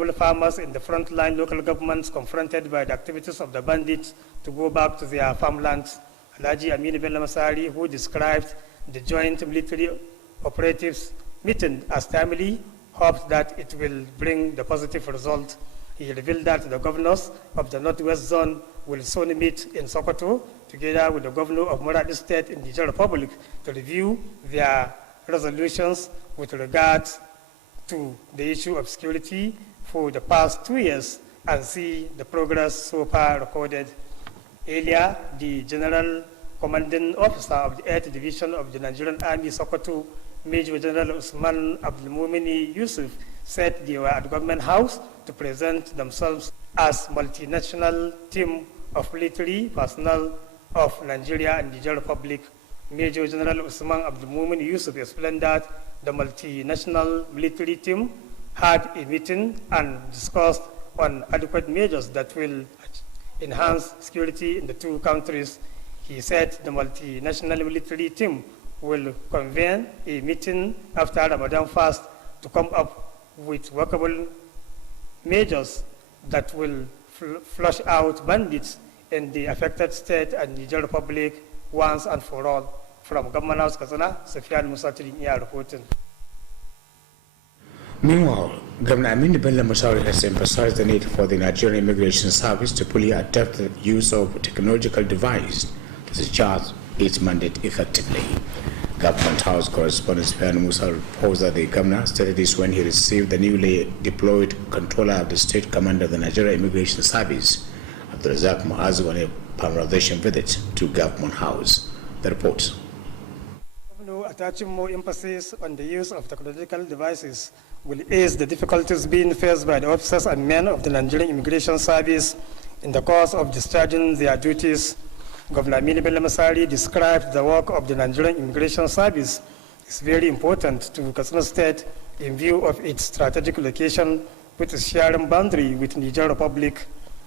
vulnerable farmers in the frontline local governments confronted by the activities of the bandits to go back to their farmlands. Alhaji Aminu Bello Masari, who described the joint military operatives meeting as timely, hoped that it will bring the positive result. He revealed that the governors of the Northwest Zone will soon meet in Sokoto together with the governor of Maradi State in the Niger Republic to review their resolutions with regard to the issue of security for the past 2 years and see the progress so far recorded. Earlier, the General Commanding Officer of the 8th Division of the Nigerian Army Sokoto, Major General Usman Abdulmumini Yusuf, said they were at Government House to present themselves as multinational team of military personnel of Nigeria and the Niger Republic. Major General Usman Abdulmumini Yusuf explained that the multinational military team had a meeting and discussed on adequate measures that will enhance security in the two countries. He said the multinational military team will convene a meeting after Ramadan fast to come up with workable measures that will flush out bandits in the affected state and Niger Republic once and for all. From Government House, Katsina, Sufyan Musa Tidinya reporting. Meanwhile, Governor Aminu Bello Masari has emphasized the need for the Nigerian Immigration Service to fully adapt the use of technological devices to discharge its mandate effectively. Government House correspondent Sufyan Musa reports that the governor stated this when he received the newly deployed controller of the state commander of the Nigerian Immigration Service, Abdulrazak Muazu, on a permanent visit to Government House. The report. Attaching more emphasis on the use of technological devices will ease the difficulties being faced by the officers and men of the Nigerian Immigration Service in the course of discharging their duties. Governor Aminu Bello Masari described the work of the Nigerian Immigration Service is very important to Katsina State in view of its strategic location with a sharing boundary with Niger Republic.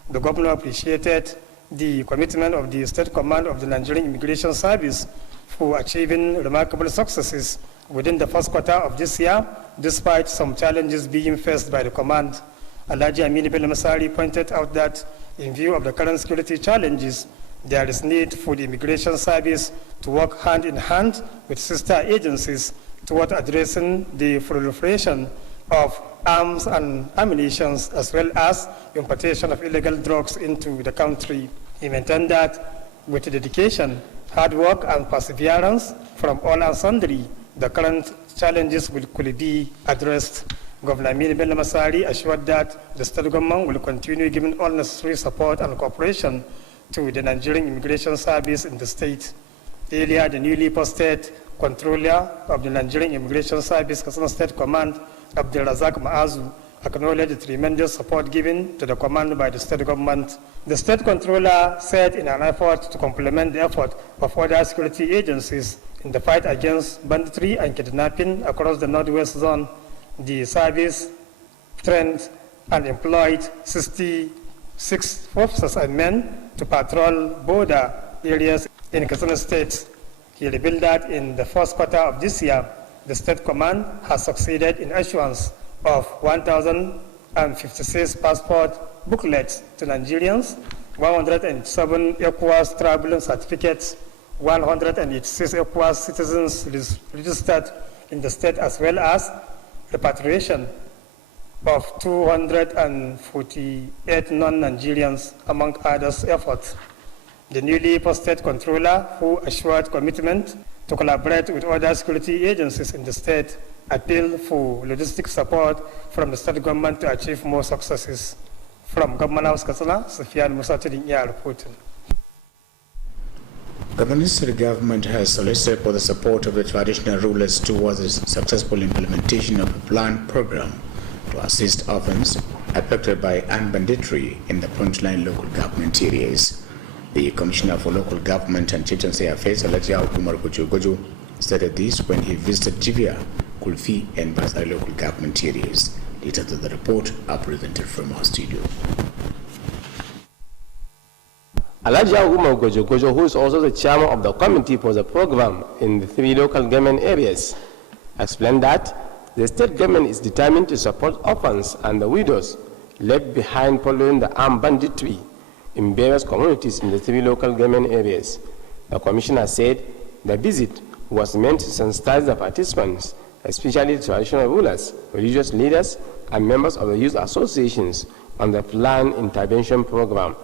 The governor appreciated the commitment of the State Command of the Nigerian Immigration Service for achieving remarkable successes within the first quarter of this year, despite some challenges being faced by the command. Alhaji Aminu Bello Masari pointed out that in view of the current security challenges, there is need for the Immigration Service to work hand in hand with sister agencies toward addressing the proliferation of arms and ammunition, as well as importation of illegal drugs into the country. He maintained that with dedication, hard work and perseverance from all and sundry, the current challenges could be addressed. Governor Aminu Bello Masari assured that the state government will continue giving all necessary support and cooperation to the Nigerian Immigration Service in the state. Earlier, the newly posted controller of the Nigerian Immigration Service, Katsina State Command, Abdulrazak Muazu, acknowledged the tremendous support given to the command by the state government. The state controller said in an effort to complement the effort of other security agencies in the fight against banditry and kidnapping across the Northwest Zone, the service trained and employed 66 officers and men to patrol border areas in Katsina State. He revealed that in the first quarter of this year, the state command has succeeded in issuance of 1,056 passport booklets to Nigerians, 107 ECOWAS travel certificates, 186 ECOWAS citizens registered in the state, as well as repatriation of 248 non-Nigerians, among others efforts. The newly posted controller, who assured commitment to collaborate with other security agencies in the state, appealed for logistic support from the state government to achieve more successes. From Government House, Katsina, Sufyan Musa Tidinya reporting. The Ministry government has solicited for the support of the traditional rulers towards the successful implementation of a planned program to assist orphans affected by armed banditry in the frontline local government areas. The Commissioner for Local Government and Chieftaincy Affairs, Alhaji Umar Gojo, stated this when he visited Jivia, Kulfi, and Bazar local government areas. Details of the report are presented from our studio. Alhaji Umar Gojo, who is also the chairman of the committee for the program in the 3 local government areas, explained that the state government is determined to support orphans and the widows left behind following the armed banditry in various communities in the 3 local government areas. The commissioner said the visit was meant to sensitize the participants, especially traditional rulers, religious leaders, and members of the youth associations on the planned intervention program.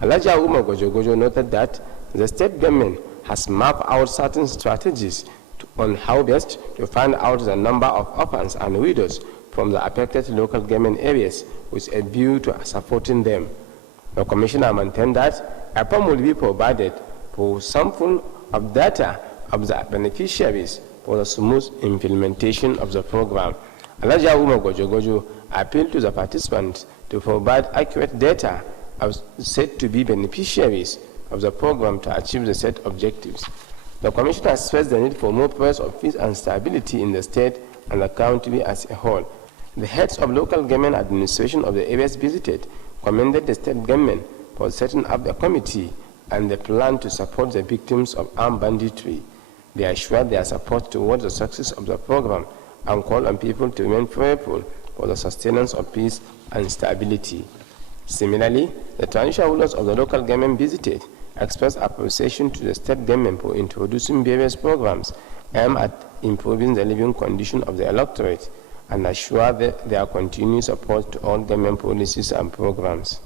Alhaji Umar Gojo noted that the state government has mapped out certain strategies on how best to find out the number of orphans and widows from the affected local government areas with a view to supporting them. The commissioner maintained that a form will be provided for sample of data of the beneficiaries for the smooth implementation of the program. Alhaji Umar Gojo appealed to the participants to provide accurate data of said to be beneficiaries of the program to achieve the set objectives. The commissioner stressed the need for more pressure of peace and stability in the state and the country as a whole. The heads of local government administration of the areas visited commended the state government for setting up a committee and the plan to support the victims of armed banditry. They assured their support towards the success of the program and called on people to remain prayerful for the sustenance of peace and stability. Similarly, the traditional rulers of the local government visited expressed appreciation to the state government for introducing various programs aimed at improving the living condition of the electorate and assured their continued support to all government policies and programs.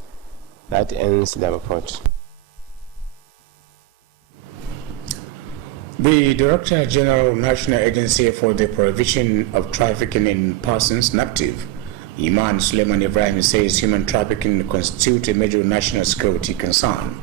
That ends the report. The Director General, National Agency for the Prohibition of Trafficking in Persons, Kttv, Iman Suleiman Ibrahim, says human trafficking constitutes a major national security concern.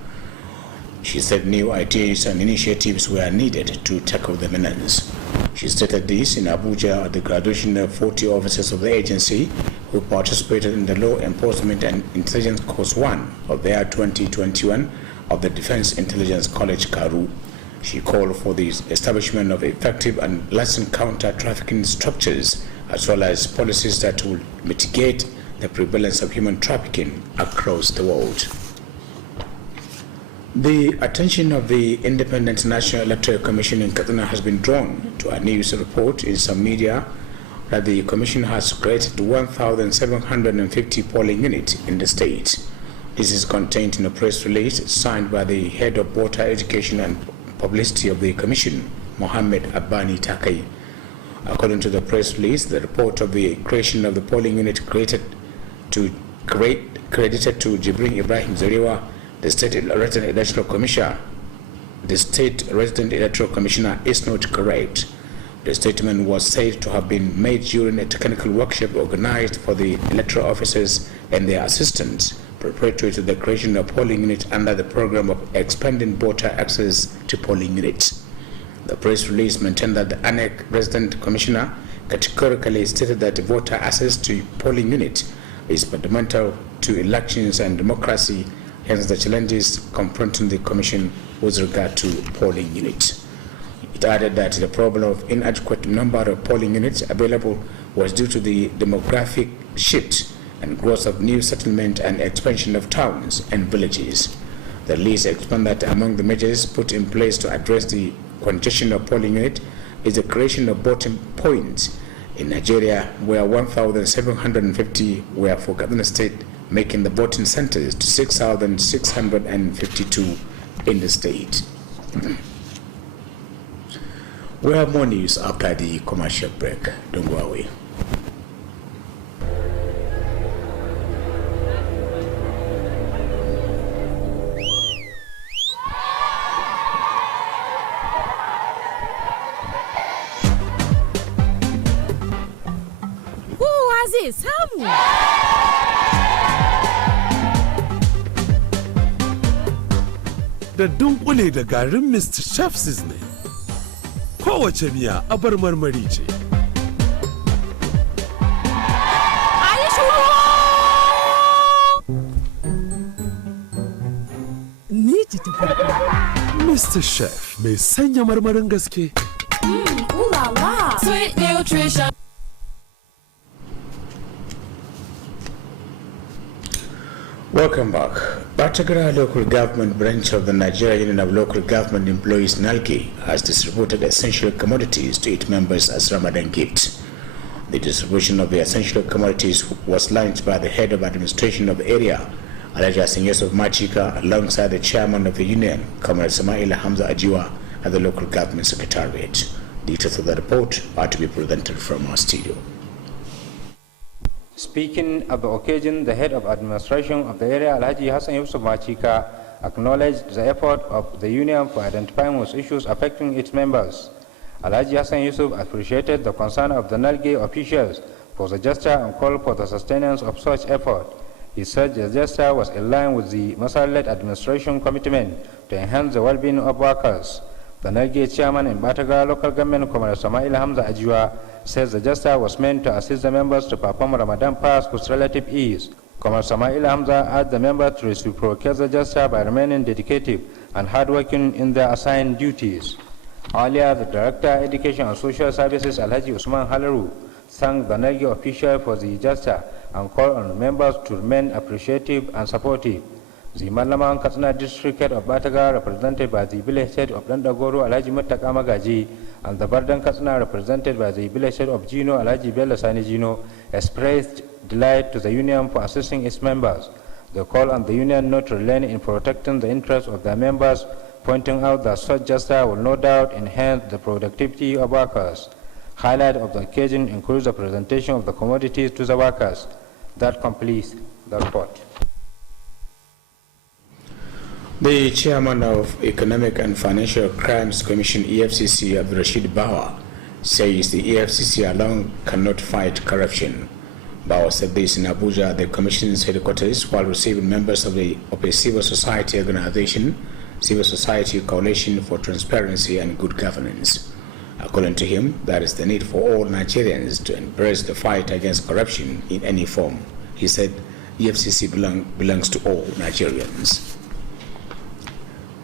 She said new ideas and initiatives were needed to tackle the menace. She stated this in Abuja at the graduation of 40 officers of the agency who participated in the Law Enforcement and Intelligence Course 1 of the year 2021 of the Defense Intelligence College, Karu. She called for the establishment of effective and licensed counter-trafficking structures, as well as policies that will mitigate the prevalence of human trafficking across the world. The attention of the Independent National Electoral Commission in Katsina has been drawn to a news report in some media that the Commission has created 1,750 polling units in the state. This is contained in a press release signed by the Head of Voter Education and Publicity of the Commission, Mohammed Abani Takai. According to the press release, the report of the creation of the polling unit credited to Jibril Ibrahim Zariwa, the State Resident Electoral Commissioner, is not correct. The statement was said to have been made during a technical workshop organized for the electoral officers and their assistants, preparatory to the creation of polling units under the program of expanding voter access to polling units. The press release maintained that the ANEC Resident Commissioner categorically stated that voter access to polling units is fundamental to elections and democracy, hence the challenges confronting the Commission with regard to polling units. It added that the problem of inadequate number of polling units available was due to the demographic shift and growth of new settlement and expansion of towns and villages. The release explained that among the measures put in place to address the congestion of polling units is the creation of voting points in Nigeria, where 1,750 were for Kaduna State, making the voting centers to 6,652 in the state. We have more news after the commercial break. Don't go away. Samu. Da dunkule da garin Mr. Chef's ne. Kowace miya abar marmari ce. Ni ce ta farko. Mr. Chef mai sanya marmarin gaske. Ooh la la. Sweet nutrition. Welcome back. Batagara Local Government Branch of the Nigeria Union of Local Government Employees NALGI has distributed essential commodities to its members as Ramadan gifts. The distribution of the essential commodities was launched by the head of administration of the area, Alhaji Hassan Yusuf Machika, alongside the chairman of the union, Comrade Samaila Hamza Ajiwa, and the local government secretariat. Details of the report are to be presented from our studio. Speaking at the occasion, the head of administration of the area, Alhaji Hassan Yusuf Machika, acknowledged the effort of the union for identifying those issues affecting its members. Alhaji Hassan Yusuf appreciated the concern of the Nalge officials for the gesture and called for the sustenance of such effort. He said the gesture was in line with the Masar-led administration commitment to enhance the well-being of workers. The Nalge chairman in Bataga local government, Comrade Samaila Hamza Ajiwa, says the gesture was meant to assist the members to perform Ramadan fast with relative ease. Comrade Samaila Hamza urged the members to reciprocate the gesture by remaining dedicated and hardworking in their assigned duties. Earlier, the Director of Education and Social Services, Alhaji Usman Halaru, thanked the Nalge official for the gesture and called on the members to remain appreciative and supportive. The Malaman Katsina district head of Bataga, represented by the village head of Dandagoro, Alhaji Muttaka Magaji, and the Bardan Katsina, represented by the village head of Gino, Alhaji Bello Sani Gino, expressed delight to the union for assisting its members. They call on the union not to relent in protecting the interests of their members, pointing out that such gesture will no doubt enhance the productivity of workers. Highlight of the occasion includes the presentation of the commodities to the workers. That completes the report. The chairman of Economic and Financial Crimes Commission, EFCC, Abdurrashid Bawa, says the EFCC alone cannot fight corruption. Bawa said this in Abuja, the commission's headquarters, while receiving members of a civil society organization, Civil Society Coalition for Transparency and Good Governance. According to him, there is the need for all Nigerians to embrace the fight against corruption in any form. He said EFCC belongs to all Nigerians.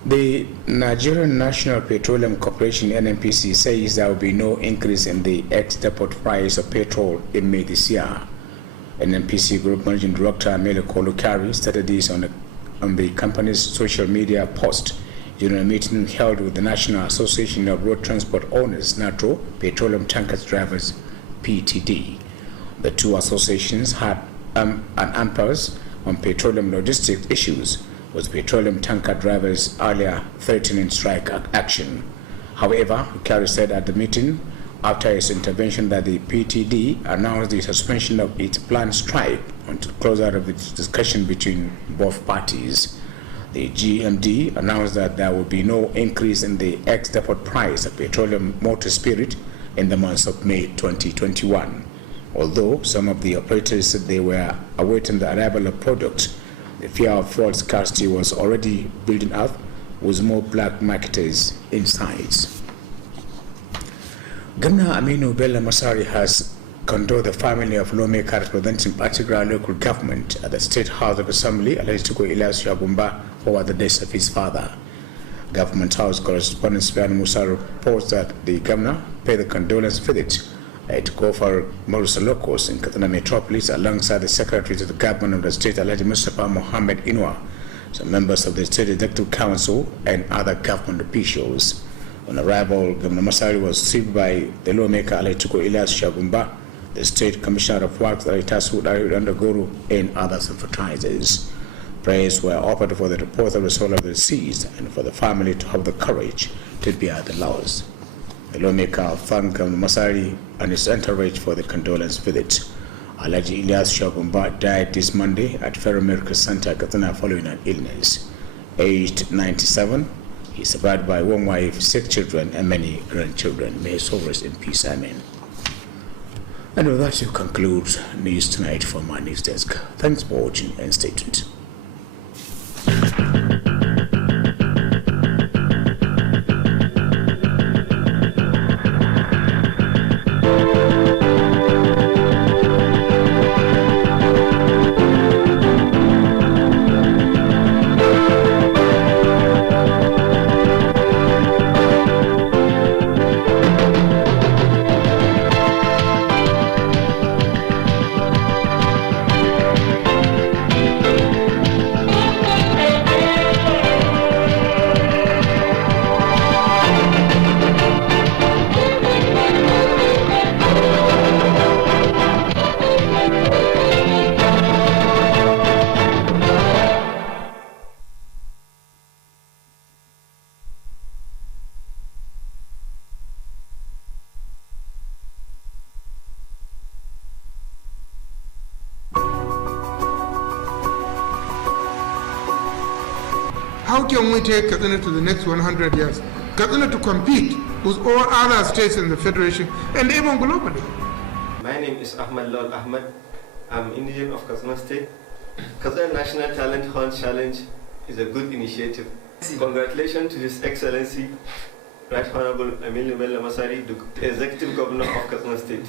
The Nigerian National Petroleum Corporation, NNPC, says there will be no increase in the ex-depot price of petrol in May this year. NNPC Group Managing Director Amele Kolukari stated this on the company's social media post during a meeting held with the National Association of Road Transport Owners, NATO, Petroleum Tankers Drivers, PTD. The two associations had an impasse on petroleum logistics issues, with petroleum tanker drivers earlier threatening strike action. However, Kerry said at the meeting, after his intervention, that the PTD announced the suspension of its planned strike until closure of the discussion between both parties. The GMD announced that there will be no increase in the ex-depot price of petroleum motor spirit in the months of May 2021. Although some of the operators said they were awaiting the arrival of products, the fear of fuel scarcity was already building up, with more black marketers in sight. Governor Aminu Bello Masari has condoled the family of lawmaker representing particular local government at the State House of Assembly, Alhaji Ilyas Shagumba, over the death of his father. Government House correspondent Spian Musa reports that the governor paid the condolence visit to Gofar Marusa Locos in Katsina Metropolis alongside the Secretary to the Government of the State, Alhaji Mustafa Mohammed Inwa, some members of the State Executive Council, and other government officials. On arrival, Governor Masari was received by the lawmaker Alhaji Ilyas Shagumba, the State Commissioner of Works, Alhaji Dandagoro, and other sympathizers. Prayers were offered for the report of the soul of the deceased and for the family to have the courage to bear the loss. The lawmaker thanked Governor Masari and his entourage for the condolence visit. Alhaji Ilyas Shagumba died this Monday at Federal Medical Center, Katsina, following an illness. Aged 97, he is survived by one wife, 6 children, and many grandchildren. May his soul rest in peace. Amen. And with that, you conclude News Tonight from my news desk. Thanks for watching and stay tuned. how can we take Katsina to the next 100 years? Katsina to compete with all other states in the Federation and even globally. My name is Ahmad Lal Ahmad. I'm indigenous of Katsina State. Katsina National Talent Hunt Challenge is a good initiative. Congratulations to His Excellency, Right Honorable Emilio Bello Masari, the Executive Governor of Katsina State.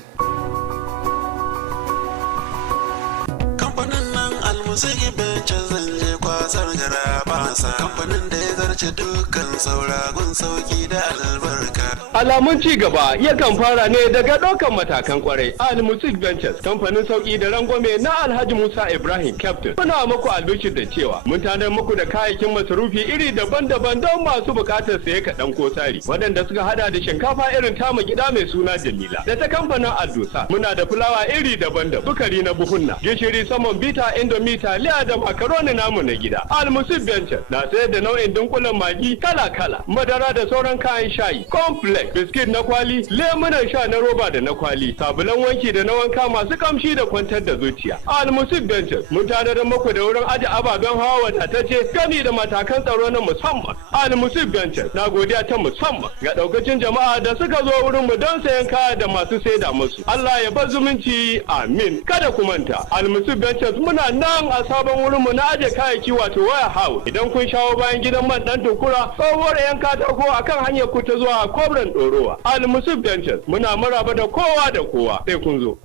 Alamun ci gaba yakan fara ne daga ɗaukan matakan kwarai. Al-Music Ventures, kamfanin sauki da rangwame na Alhaji Musa Ibrahim Captain. Muna muku albishir da cewa mun tanar muku da kayayyakin masarufi iri daban-daban don masu bukatar saye kaɗan ko sari. Waɗanda suka hada da shinkafa irin tamu gida mai suna Jamila. Da ta kamfanin Aldusa muna da fulawa iri daban-daban, sukari na buhunna, gishiri saman bita, indomie, taliya da makaroni namu na gida. Al-Music Ventures na sayar da nau'in dunkulen magi kala-kala, madara da sauran kayan shayi, complex, biskit na kwali, lemunan sha na roba da na kwali, sabulan wanki da na wanka masu kamshi da kwantar da zuciya. Al-Music Ventures mun tanadar muku da wurin aje ababen hawa wadatacce gami da matakan tsaro na musamman. Al-Music Ventures na godiya ta musamman ga daukacin jama'a da suka zo wurin mu don sayan kaya da masu saida musu. Allah ya bar zumunci, amin. Kada ku manta, Al-Music Ventures muna nan a sabon wurin mu na aje kayayyaki wato waya house. Idan kun shawo bayan gidan man dan tukura, tsohuwar yan katako akan hanyar ku ta zuwa Kobran Dorowa. Al-Music Ventures muna maraba da kowa da kowa. Sai kun zo.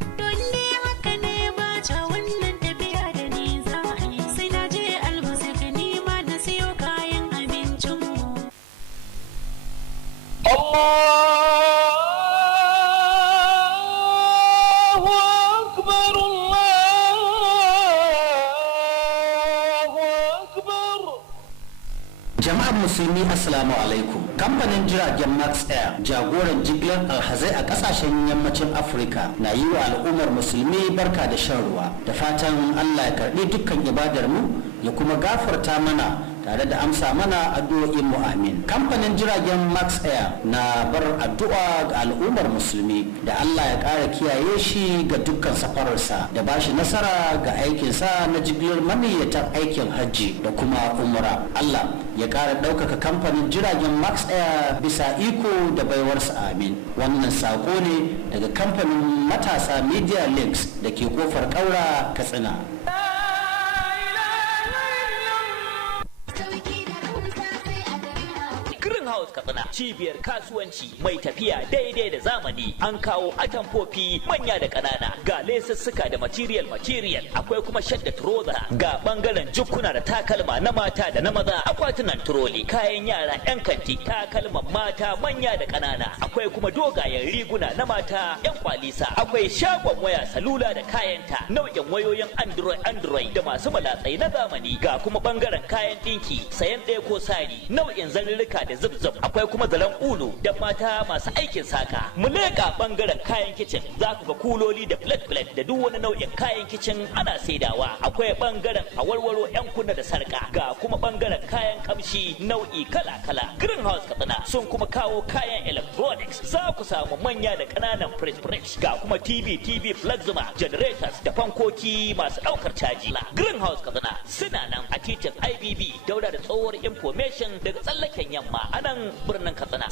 Jama'ar musulmi assalamu alaikum. Kamfanin jiragen Max Air, jagoran jigilar alhazai a kasashen yammacin Afirka, na yi wa al'ummar musulmi barka da shan ruwa. Da fatan Allah ya karbi dukkan ibadar mu ya kuma gafarta mana tare da amsa mana addu'o'in mu amin. Kamfanin jiragen Max Air na bar addu'a ga al'ummar musulmi da Allah ya ƙara kiyaye shi ga dukkan safararsa da ba shi nasara ga aikinsa na jigilar maniyyatan aikin hajji da kuma umra. Allah ya ƙara ɗaukaka kamfanin jiragen Max Air bisa iko da baiwarsa amin. Wannan sako ne daga kamfanin matasa Media Links da ke kofar ƙaura Katsina. House Katsina, cibiyar kasuwanci mai tafiya daidai da zamani. An kawo atamfofi manya da ƙanana, ga lesussuka da material, akwai kuma shadda trouser, ga bangaren jukkuna da takalma na mata da na maza, akwatunan turoli, kayan yara yan kanti, takalman mata manya da ƙanana, akwai kuma dogayen riguna na mata yan kwalisa, akwai shagon waya salula da kayanta, nau'in wayoyin android da masu malatsai na zamani, ga kuma bangaren kayan dinki, sayan ɗaya ko sari, nau'in zanurruka da zub akwai kuma zaren ulu da mata masu aikin saka. Mu leƙa bangaren kayan kicin, za ku ga kuloli da plate da duk wani nau'in kayan kicin ana saidawa. Akwai bangaren awarwaro yan kunna da sarka, ga kuma bangaren kayan kamshi nau'i kala-kala. Greenhouse Katsina sun kuma kawo kayan electronics, za ku samu manya da ƙananan fridge, ga kuma TV plasma, generators da fankoki masu ɗaukar caji. Greenhouse Katsina suna nan a titin IBB daura da tsohuwar information daga tsallaken yamma a nan birnin Katsina.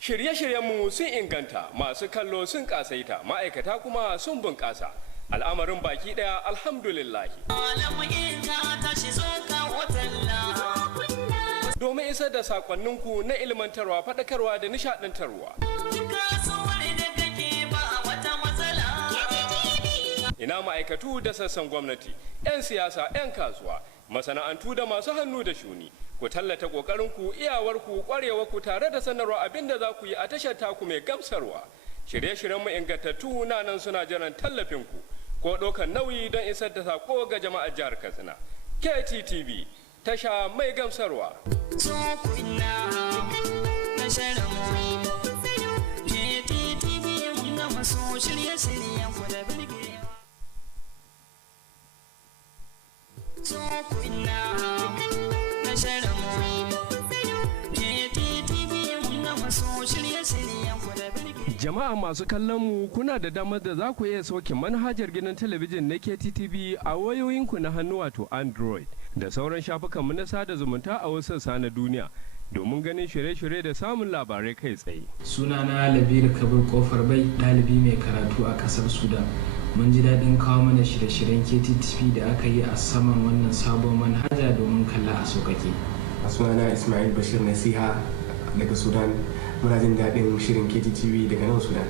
Shirye-shiryenmu sun inganta, masu kallo sun kasaita, ma'aikata kuma sun bunƙasa. Al'amarin baki ɗaya alhamdulillahi. Domin isar da sakonninku na ilmantarwa, faɗakarwa da nishaɗantarwa. Ina ma'aikatu da sassan gwamnati, 'yan siyasa, 'yan kasuwa, masana'antu da masu hannu da shuni. Ku tallata ƙoƙarinku, iyawarku, ƙwarewarku tare da sanarwa abin da za ku yi a tashar taku mai gamsarwa. Shirye-shiryenmu ingantattu na nan suna jiran tallafinku ko ɗaukar nauyi don isar da saƙo ga jama'ar jihar Katsina. Kttv, tasha mai gamsarwa. So Jama'a masu kallon mu kuna da damar da za ku iya sauke manhajar gidan talabijin na Kttv a wayoyinku na hannu wato Android da sauran shafukanmu na sada zumunta a wasu sassa na duniya domin ganin shirye-shirye da samun labarai kai tsaye. Sunana Labir Kabir Kofar Bai, ɗalibi mai karatu a ƙasar Sudan. Mun ji daɗin kawo mana shirye-shiryen Kttv da aka yi a saman wannan sabon manhaja domin kalla a sauƙaƙe. Sunana Ismail Bashir Nasiha daga Sudan. Muna jin daɗin shirin Kttv daga nan Sudan.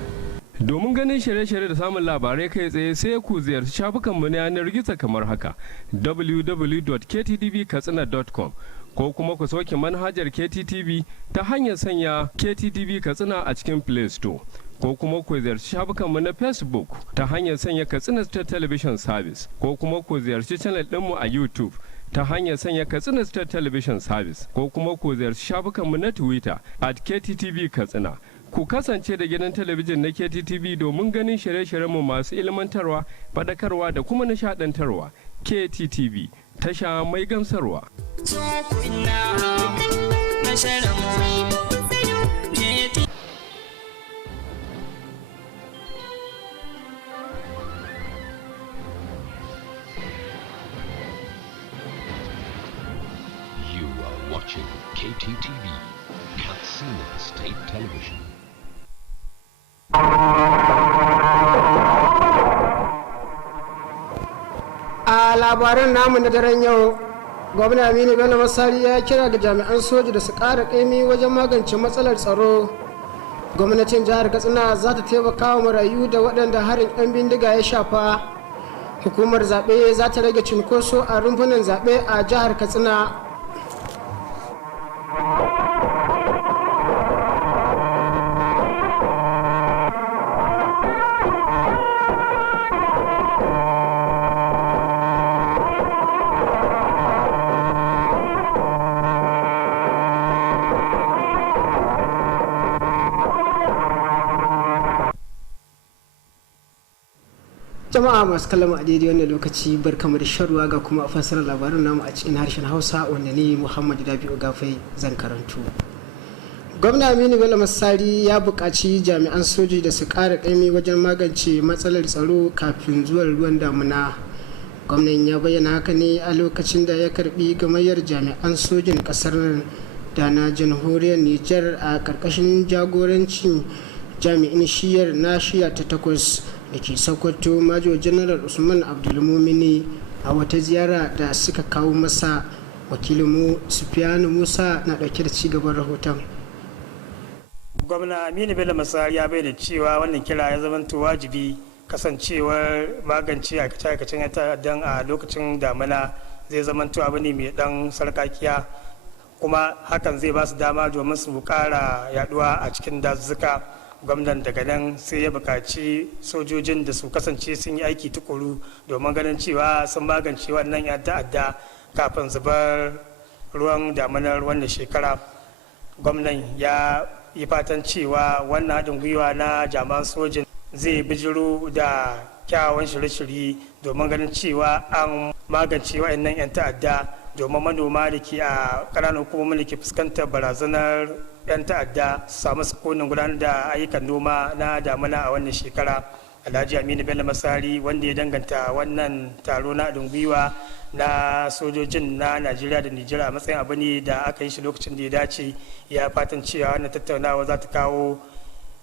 Domin ganin shirye-shirye da samun labarai kai tsaye sai ku ziyarci shafukanmu na yanar gizo kamar haka www.kttv.katsina.com ko kuma ku sauke manhajar Kttv ta hanyar sanya Kttv Katsina a cikin Play Store ko kuma ku ziyarci shafukanmu na Facebook ta hanyar sanya Katsina State Television Service ko kuma ku ziyarci channel ɗinmu a YouTube ta hanyar sanya Katsina State Television Service ko kuma ku ziyarci shafukanmu na Twitter @KTTV Katsina. Ku kasance da gidan talabijin na Kttv domin ganin shirye-shiryenmu masu ilmantarwa, faɗakarwa da kuma nishaɗantarwa. Kttv, tasha mai gamsarwa. You are watching Kttv, Katsina State Television. A labaran namu na daren yau, gwamna Aminu Bello Masari ya kira ga jami'an soji da su ƙara ƙaimi wajen magance matsalar tsaro. Gwamnatin jihar Katsina za ta taimaka wa marayu da waɗanda harin 'yan bindiga ya shafa. Hukumar zaɓe za ta rage cunkoso a rumfunan zaɓe a jihar Katsina. Jama'a masu kallon a daidai wannan lokaci barkamu da sharuwa ga kuma a fassarar labarin namu a cikin harshen Hausa wanda ni Muhammadu Dabi'u Gafai zan karanto. Gwamna Aminu Bello Masari ya buƙaci jami'an soji da su ƙara ƙaimi wajen magance matsalar tsaro kafin zuwan ruwan damuna. Gwamnan ya bayyana haka ne a lokacin da ya karbi gamayyar jami'an sojin ƙasar nan da na jamhuriyar Nijar a ƙarƙashin jagorancin jami'in shiyar na shiya ta 8 da ke Sokoto Major General Usman Abdulmumini a wata ziyara da suka kawo masa. Wakilinmu Sufiyanu Musa na ɗauke da cigaban rahoton. Gwamna Aminu Bello Masari ya bayyana cewa wannan kira ya zama wajibi kasancewar magance aikace-aikacen ya ta'addan a lokacin damina zai zama abu ne mai ɗan sarkakiya, kuma hakan zai ba su dama domin su ƙara yaduwa a cikin dazuzzuka. Gwamnan daga nan sai ya buƙaci sojojin da su kasance sun yi aiki tukuru domin ganin cewa sun magance wannan ya ta'adda kafin zubar ruwan damanar wannan shekara. Gwamnan ya yi fatan cewa wannan haɗin gwiwa na jami'an sojin zai bijiro da kyawawan shirye-shirye domin ganin cewa an magance wa'annan 'yan ta'adda domin manoma da ke a ƙananan hukumomin da ke fuskantar barazanar 'yan ta'adda su samu sukunin gudanar da ayyukan noma na damuna a wannan shekara. Alhaji Aminu Bello Masari wanda ya danganta wannan taro na haɗin gwiwa na sojojin na Najeriya da Nijar a matsayin abu ne da aka yi shi lokacin da ya dace, ya fatan cewa wannan tattaunawa za ta kawo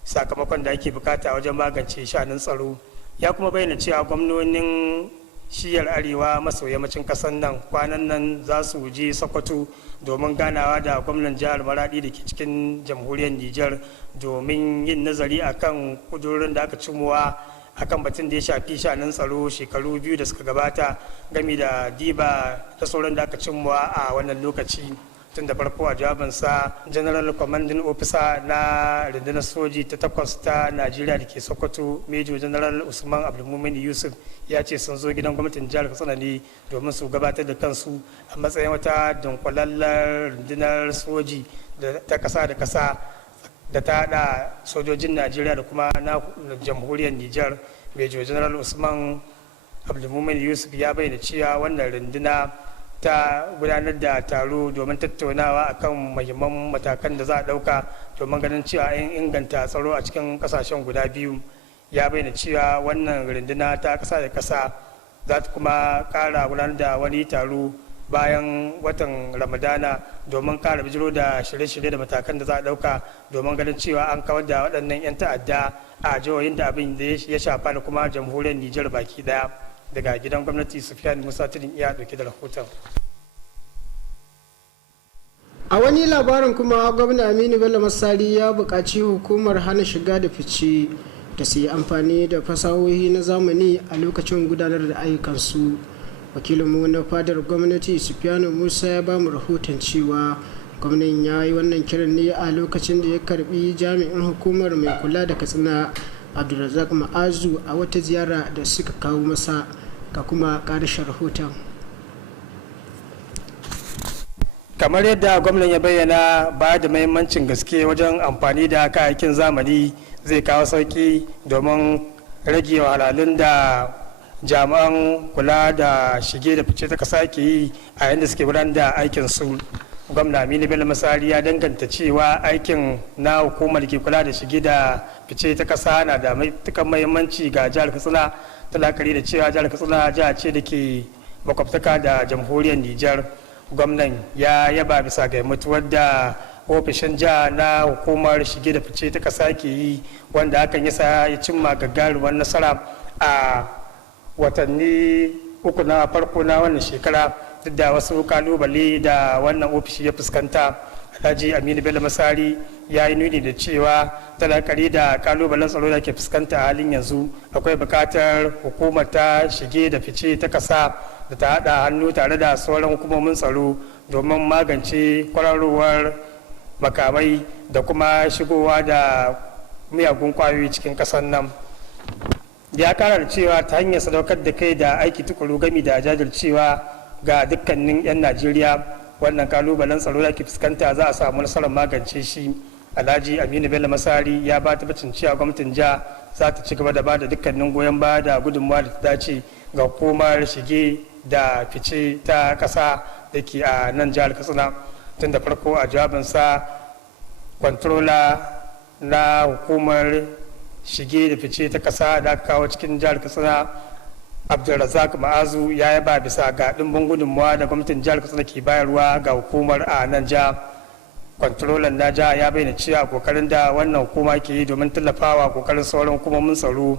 sakamakon da ake bukata wajen magance sha'anin tsaro. Ya kuma bayyana cewa gwamnonin shiyar arewa maso yammacin kasar nan kwanan nan za su je Sokoto domin ganawa da gwamnan jihar Maradi da ke cikin jamhuriyar Nijar domin yin nazari akan kudurorin da aka cimuwa akan batun da ya shafi sha'anin tsaro shekaru 2 da suka gabata game da diba da sauran da aka cimuwa a wannan lokaci. Tun da farko a jawabinsa, General Commanding Officer na rundunar soji ta 8 ta Najeriya da ke Sokoto, Major General Usman Abdulmumin Yusuf ya ce sun zo gidan gwamnatin jihar Katsina ne domin su gabatar da kansu a matsayin wata dunkulallar rundunar soji ta kasa da kasa da ta hada sojojin Najeriya da kuma na jamhuriyar Nijar. Major General Usman Abdulmumin Yusuf ya bayyana cewa wannan runduna ta gudanar da taro domin tattaunawa akan muhimman matakan da za a ɗauka domin ganin cewa an inganta tsaro a cikin ƙasashen guda biyu. Ya bayyana cewa wannan runduna ta ƙasa da ƙasa za ta kuma ƙara gudanar da wani taro bayan watan ramadana domin ƙara bijiro da shirye-shirye da matakan da za a ɗauka domin ganin cewa an kawar da waɗannan 'yan ta'adda a jihohin da abin da ya shafa da kuma jamhuriyar Nijar baki ɗaya. Daga gidan gwamnati Sufyan Musa Tudun iya ɗauke da rahoton. A wani labarin kuma gwamna Aminu Bello Masari ya buƙaci hukumar hana shiga da fice da su yi amfani da fasahohi na zamani a lokacin gudanar da ayyukansu. Wakilinmu na fadar gwamnati Sufyan Musa ya ba mu rahoton cewa gwamnan ya yi wannan kiran ne a lokacin da ya karbi jami'in hukumar mai kula da Katsina Abdulrazak Ma'azu a wata ziyara da suka kawo masa, ga kuma ƙarshen rahoton. Kamar yadda gwamnan ya bayyana, ba da mahimmancin gaske wajen amfani da kayayyakin zamani zai kawo sauki domin rage wahalhalun da jami'an kula da shige da fice ta kasa ke yi a yadda suke gudanar da aikinsu. Gwamna Aminu Bello Masari ya danganta cewa aikin na hukumar ke kula da shige da fice ta kasa na da matuƙar mahimmanci ga jihar Katsina, talakari da cewa jihar Katsina jiha ce da ke makwabtaka da jamhuriyar Nijar. Gwamnan ya yaba bisa ga mutuwar da ofishin jiha na hukumar shige da fice ta kasa ke yi, wanda hakan ya cimma gagarumar nasara a watanni uku na farko na wannan shekara, duk da wasu kalubale da wannan ofishi ya fuskanta. Alhaji Aminu Bello Masari ya yi nuni da cewa talakari da kalubalen tsaro da ke fuskanta a halin yanzu, akwai bukatar hukumar ta shige da fice ta kasa da ta haɗa hannu tare da sauran hukumomin tsaro domin magance kwararowar makamai da kuma shigowa da miyagun kwayoyi cikin ƙasar nan. Ya kara da cewa ta hanyar sadaukar da kai da aiki tukuru gami da jajircewa ga dukkanin 'yan Najeriya, wannan kalubalen tsaro da ke fuskanta za a samu nasarar magance shi. Alhaji Aminu Bello Masari ya ba tabbacin cewa gwamnatin jiha za ta ci gaba da ba da dukkanin goyon baya da gudunmawa da ta dace ga hukumar shige da fice ta ƙasa da ke a nan jihar Katsina. Tun da farko a jawabinsa, kwantarola na hukumar shige da fice ta ƙasa da aka kawo cikin jihar Katsina Abdulrazak Ma'azu ya yaba bisa ga ɗimbin gudunmawa da gwamnatin jihar Katsina ke bayarwa ga hukumar a nan jiha. Kwantarolan na jiha ya bayyana cewa kokarin da wannan hukuma ke yi domin tallafawa kokarin sauran hukumomin tsaro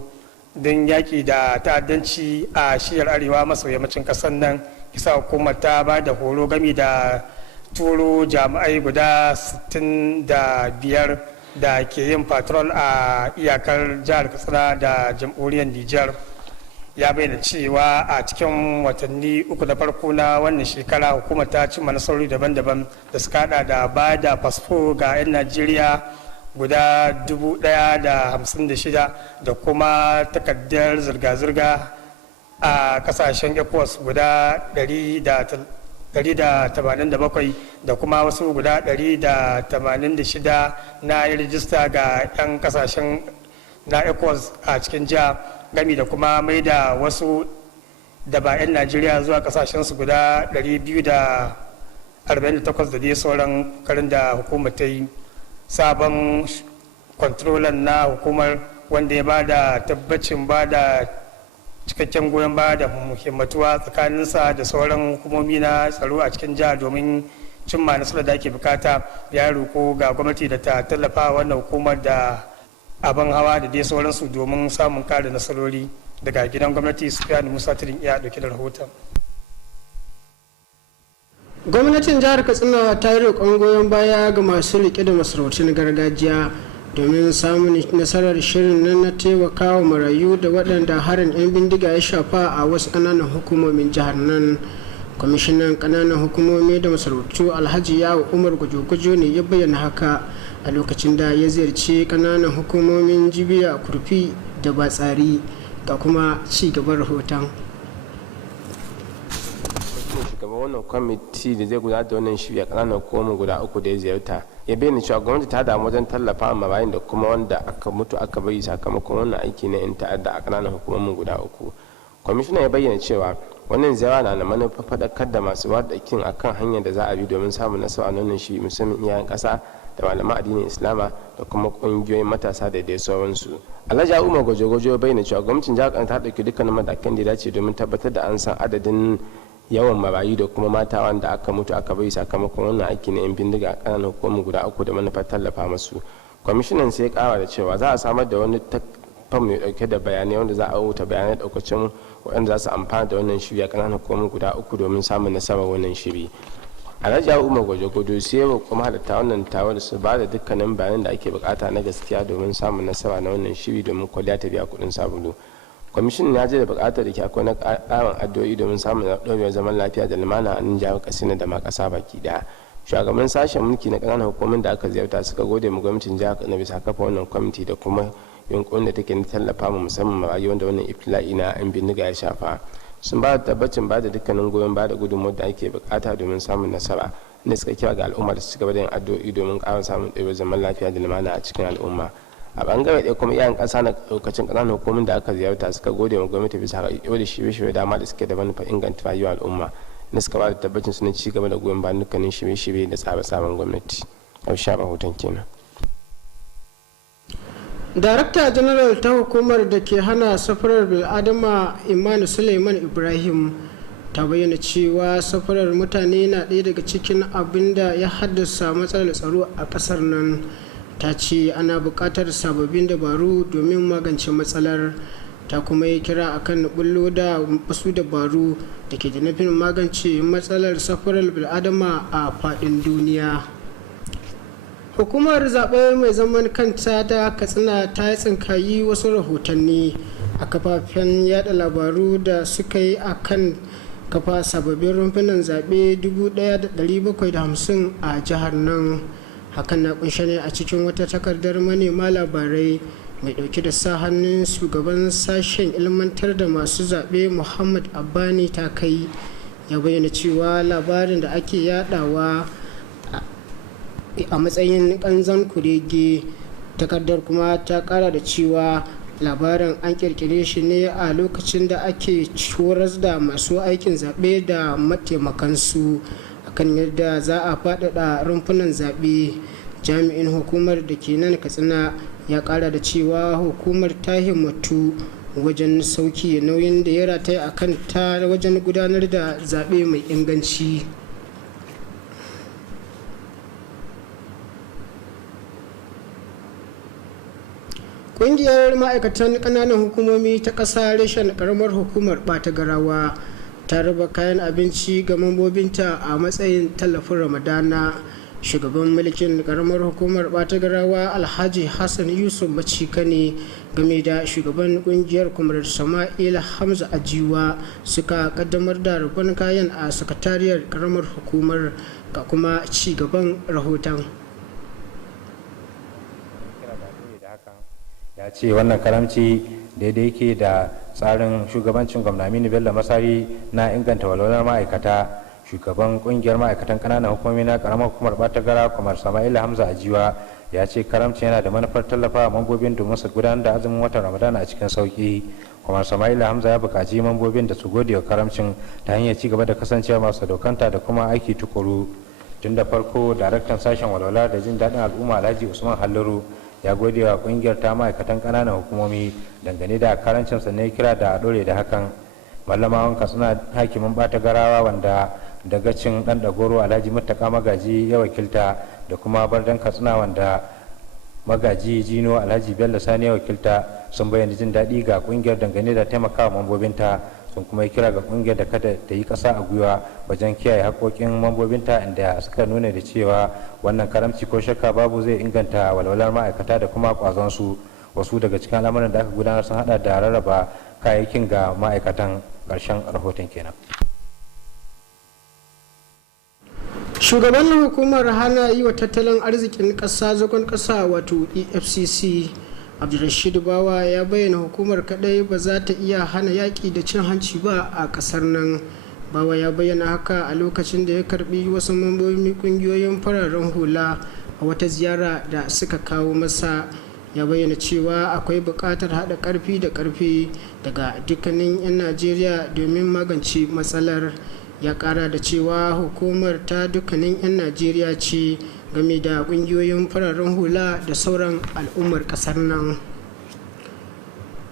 don yaƙi da ta'addanci a shiyar arewa maso yammacin ƙasar nan, kisa hukumar ta ba da horo gami da turo jami'ai guda 65 da ke yin patrol a iyakar jihar Katsina da jamhuriyar Nijar. Ya bayyana cewa a cikin watanni uku na farko na wannan shekara hukumar ta cimma nasarori daban-daban da suka hada da ba da fasfo ga 'yan Najeriya guda 1,056 da kuma takardar zirga-zirga a kasashen ECOWAS guda 187 da kuma wasu guda 186 na rijista ga 'yan kasashen na ECOWAS a cikin jiha, gami da kuma mai da wasu da ba 'yan Najeriya zuwa kasashensu guda 248 da dai sauran karin da hukumar ta yi. Sabon kwantarolan na hukumar, wanda ya ba da tabbacin ba da cikakken goyon baya da muhimmatuwa tsakaninsa da sauran hukumomi na tsaro a cikin jiha domin cimma nasarar da ake bukata, ya roko ga gwamnati da ta tallafa wannan hukumar da abin hawa da dai sauransu domin samun kare nasarori. Daga gidan gwamnati Sufyan Musa Tudun iya dauke da rahoton. Gwamnatin jihar Katsina ta yi roƙon goyon baya ga masu riƙe da masarautun gargajiya domin samun nasarar shirin nan na taimakawa marayu da waɗanda harin 'yan bindiga ya shafa a wasu ƙananan hukumomin jihar nan. Kwamishinan ƙananan hukumomi da masarautu Alhaji Yawo Umar Gwajo ne ya bayyana haka a lokacin da ya ziyarci ƙananan hukumomin Jibiya, Kurfi da Batsari. Ga kuma ci gaban rahoton. Shugaban wannan kwamiti da zai gudanar da wannan shirya ƙananan hukumomin guda uku da ya ziyarta ya bayyana cewa gwamnati ta damu wajen tallafa ma bayan da kuma wanda aka mutu aka bari sakamakon wannan aiki na 'yan ta'adda a ƙananan hukumomin guda uku. kwamishinan ya bayyana cewa wannan ziyara na da manufar faɗakar da masu wadakin akan hanyar da za a bi domin samun nasara a wannan shi musamman iyayen ƙasa da malaman addinin islama da kuma ƙungiyoyin matasa da dai sauransu. Alhaji Umar Gwajo-Gwajo bayyana cewa gwamnatin jihar Kano ta ɗauki dukkanin matakan da ya dace domin tabbatar da an san adadin yawan marayu da kuma mata wanda aka mutu aka bari sakamakon wannan aiki na 'yan bindiga a ƙananan hukumar guda 3 da manufar tallafa masu. Kwamishinan sai ya ƙara da cewa za a samar da wani fam mai ɗauke da bayanai wanda za a rubuta bayanai ɗaukacin waɗanda za su amfana da wannan shiri a ƙananan hukumar guda 3 domin samun nasarar wannan shiri. Alhaji Umar Gwajo-Gwajo sai ya kuma halatta wannan taron da su ba da dukkanin bayanan da ake bukata na gaskiya domin samun nasara na wannan shiri domin kwalliya ta biya kuɗin sabulu. Kwamishinan ya je da bukatar da ke akwai na ƙarin addu'o'i domin samun ɗorewar zaman lafiya da lumana a nan jihar Katsina da ma ƙasa baki ɗaya. Shugaban sashen mulki na ƙananan hukumomin da aka ziyarta suka gode mu gwamnatin jihar Kano bisa kafa wannan kwamiti da kuma yunkurin da take tallafa mu musamman marayu wanda wannan ibtila'i na 'yan bindiga ya shafa. Sun ba da tabbacin ba da dukkanin goyon ba da gudunmawar da ake bukata domin samun nasara, inda suka kira ga al'umma da su gaba da yin addu'o'i domin ƙara samun ɗorewar zaman lafiya da lumana a cikin al'umma. A bangare ɗaya kuma iyayen ƙasa na lokacin ƙananan hukumomin da aka ziyarta suka gode wa gwamnati bisa yau da shirye-shirye dama da suke da manufar inganta rayuwar al'umma, inda suka ba da tabbacin suna ci gaba da goyon bayan dukkanin shirye-shirye da tsare-tsaren gwamnati. Ƙarshen rahoton kenan. Darakta Janaral ta hukumar da ke hana safarar bil'adama Imanu Suleiman Ibrahim ta bayyana cewa safarar mutane na ɗaya daga cikin abin da ya haddasa matsalar tsaro a ƙasar nan. Ta ce ana buƙatar sababbin dabaru domin magance matsalar. Ta kuma yi kira akan bullo da wasu dabaru da ke da nufin magance matsalar safarar bil'adama a faɗin duniya. Hukumar zaɓe mai zaman kanta ta Katsina ta yi tsinkayi wasu rahotanni a kafafen yada labaru da suka yi a kan kafa sababbin rumfunan zaɓe 1,750 a jihar nan. Hakan na kunshe ne a cikin wata takardar manema labarai mai ɗauke da sa hannun shugaban sashen ilmantar da masu zaɓe Muhammad Abbani ta kai. Ya bayyana cewa labarin da ake yadawa a matsayin kanzon kurege. Takardar kuma ta kara da cewa labarin an kirkire shi ne a lokacin da ake horas da masu aikin zaɓe da mataimakansu akan yadda za a faɗaɗa rumfunan zaɓe. Jami'in hukumar da ke nan Katsina ya kara da cewa hukumar ta himmatu wajen sauki nauyin da ya rataya a kan ta wajen gudanar da zaɓe mai inganci. Ƙungiyar ma'aikatan ƙananan hukumomi ta ƙasa reshen ƙaramar hukumar ɓata garawa ta raba kayan abinci ga mambobinta a matsayin tallafin Ramadana. Shugaban mulkin ƙaramar hukumar ɓata garawa Alhaji Hassan Yusuf Macika ne game da shugaban ƙungiyar Comrade Sama'ila Hamza Ajiwa suka kaddamar da rabon kayan a sakatariyar ƙaramar hukumar. Ga kuma ci gaban rahoton. Ya ce wannan karamci daidai yake da tsarin shugabancin gwamna Aminu Bello Masari na inganta walwalar ma'aikata. Shugaban kungiyar ma'aikatan kananan hukumomi na karamar hukumar Batagara Kwamar Sama'ila Hamza Ajiwa ya ce karamci yana da manufar tallafa mambobin domin su gudanar da azumin watan Ramadana a cikin sauki. Kwamar Sama'ila Hamza ya buƙaci mambobin da su gode wa karamcin ta hanyar ci gaba da kasancewa masu sadaukanta da kuma aiki tukuru. Tun da farko daraktan sashen walwala da jin daɗin al'umma Alhaji Usman Halliru ya gode wa kungiyar ta ma'aikatan kananan hukumomi dangane da karancin sa ne kira da dore da hakan. Mallamawan Katsina hakimin Bata Garawa wanda dagacin dan dagoro Alhaji Muttaka Magaji ya wakilta da kuma Bardan Katsina wanda Magaji Jino Alhaji Bello Sani ya wakilta sun bayyana jin daɗi ga kungiyar dangane da taimakawa mambobinta. Sun kuma yi kira ga kungiyar da kada ta yi ƙasa a gwiwa wajen kiyaye haƙoƙin mambobinta, inda suka nuna da cewa wannan karamci ko shakka babu zai inganta walwalar ma'aikata da kuma ƙwazon su. Wasu daga cikin al'amuran da aka gudanar sun hada da rarraba kayayyakin ga ma'aikatan. Ƙarshen rahoton kenan. Shugaban hukumar hana yi wa tattalin arzikin ƙasa zagon ƙasa wato EFCC Abdulrashid Bawa ya bayyana hukumar kadai ba za ta iya hana yaƙi da cin hanci ba a ƙasar nan. Bawa ya bayyana haka a lokacin da ya karbi wasu mambobin kungiyoyin fararen hula a wata ziyara da suka kawo masa. ya bayyana cewa akwai buƙatar haɗa ƙarfi da ƙarfi daga dukkanin 'yan najeriya domin magance matsalar. Ya ƙara da cewa hukumar ta dukkanin 'yan najeriya ce game da ƙungiyoyin fararen hula da sauran al'ummar ƙasar nan.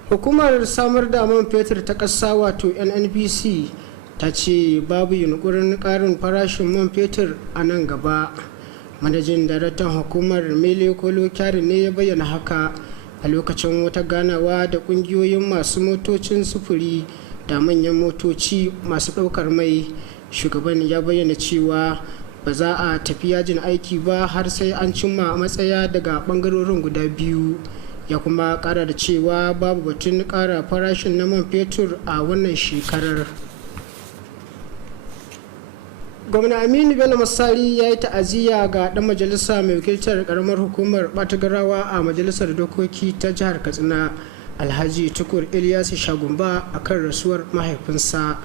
Hukumar samar da man fetur ta ƙasa wato nnpc ta ce babu yunkurin ƙarin farashin man fetur a nan gaba. Manajin daraktan hukumar Mele Kolo Kyari ne ya bayyana haka a lokacin wata ganawa da ƙungiyoyin masu motocin sufuri da manyan motoci masu ɗaukar mai. Shugaban ya bayyana cewa ba za a tafi yajin aiki ba har sai an cimma matsaya daga ɓangarorin guda biyu. Ya kuma ƙara da cewa babu batun ƙara farashin na man fetur a wannan shekarar. Gwamna Aminu Bello Masari ya yi ta'aziyya ga ɗan majalisa mai wakiltar ƙaramar hukumar Batagarawa a majalisar dokoki ta jihar Katsina Alhaji Tukur Ilyasu Shagumba a kan rasuwar mahaifinsa.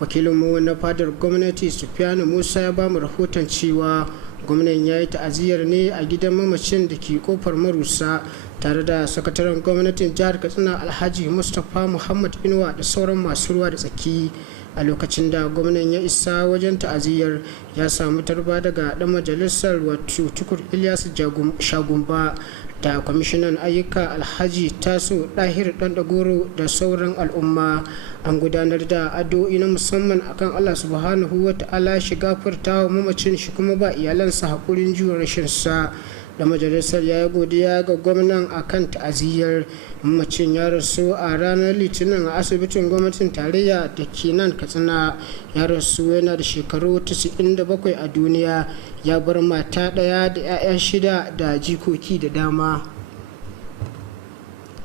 Wakilinmu na fadar gwamnati Sufiyanu Musa ya ba mu rahoton cewa gwamnan ya yi ta'aziyyar ne a gidan mamacin da ke kofar Marusa tare da sakataren gwamnatin jihar Katsina Alhaji Mustapha Muhammad Inuwa da sauran masu ruwa da tsaki. A lokacin da gwamnan ya isa wajen ta'aziyyar ya samu tarba daga dan majalisar wato Tukur Ilyasu Shagumba da kwamishinan ayyuka Alhaji Taso Dahir Dandagoro da sauran al'umma. An gudanar da addu'o'i na musamman akan Allah subhanahu wa ta'ala shi gafarta wa mamacin shi kuma ba iyalansa hakurin jure rashin sa. Da majalisar ya yi godiya ga gwamnan akan ta'aziyyar. Mamacin ya rasu a ranar litinin a asibitin gwamnatin tarayya da ke nan Katsina. Ya rasu yana da shekaru 97 a duniya. Ya bar mata ɗaya da 'ya'ya 6 da jikoki da dama.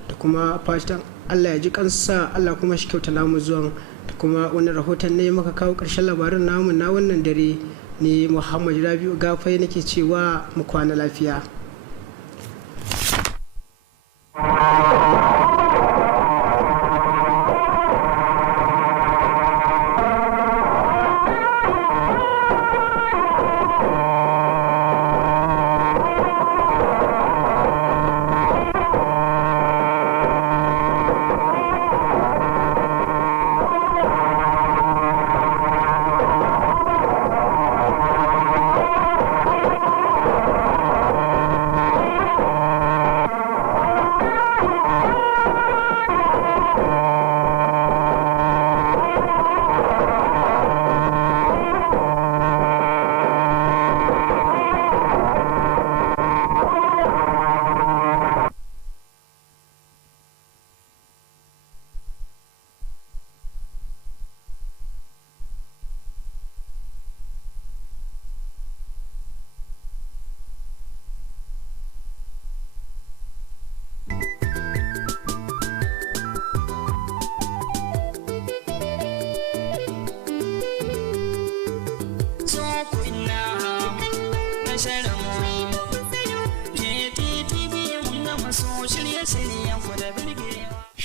Da kuma fatan Allah ya ji kansa, Allah kuma shi kyauta namu zuwan. Da kuma wani rahoton ne maka kawo ƙarshen labarin namu na wannan dare. Ni Muhammad Rabi'u Gafai nake cewa mu kwana lafiya.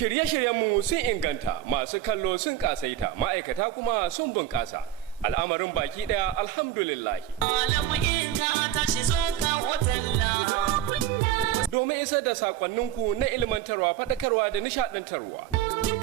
Shirye-shiryenmu sun inganta, masu kallo sun kasaita, ma'aikata kuma sun bunƙasa. Al'amarin baki ɗaya alhamdulillahi. Domin isar da sakonninku na ilmantarwa, faɗakarwa da nishaɗantarwa.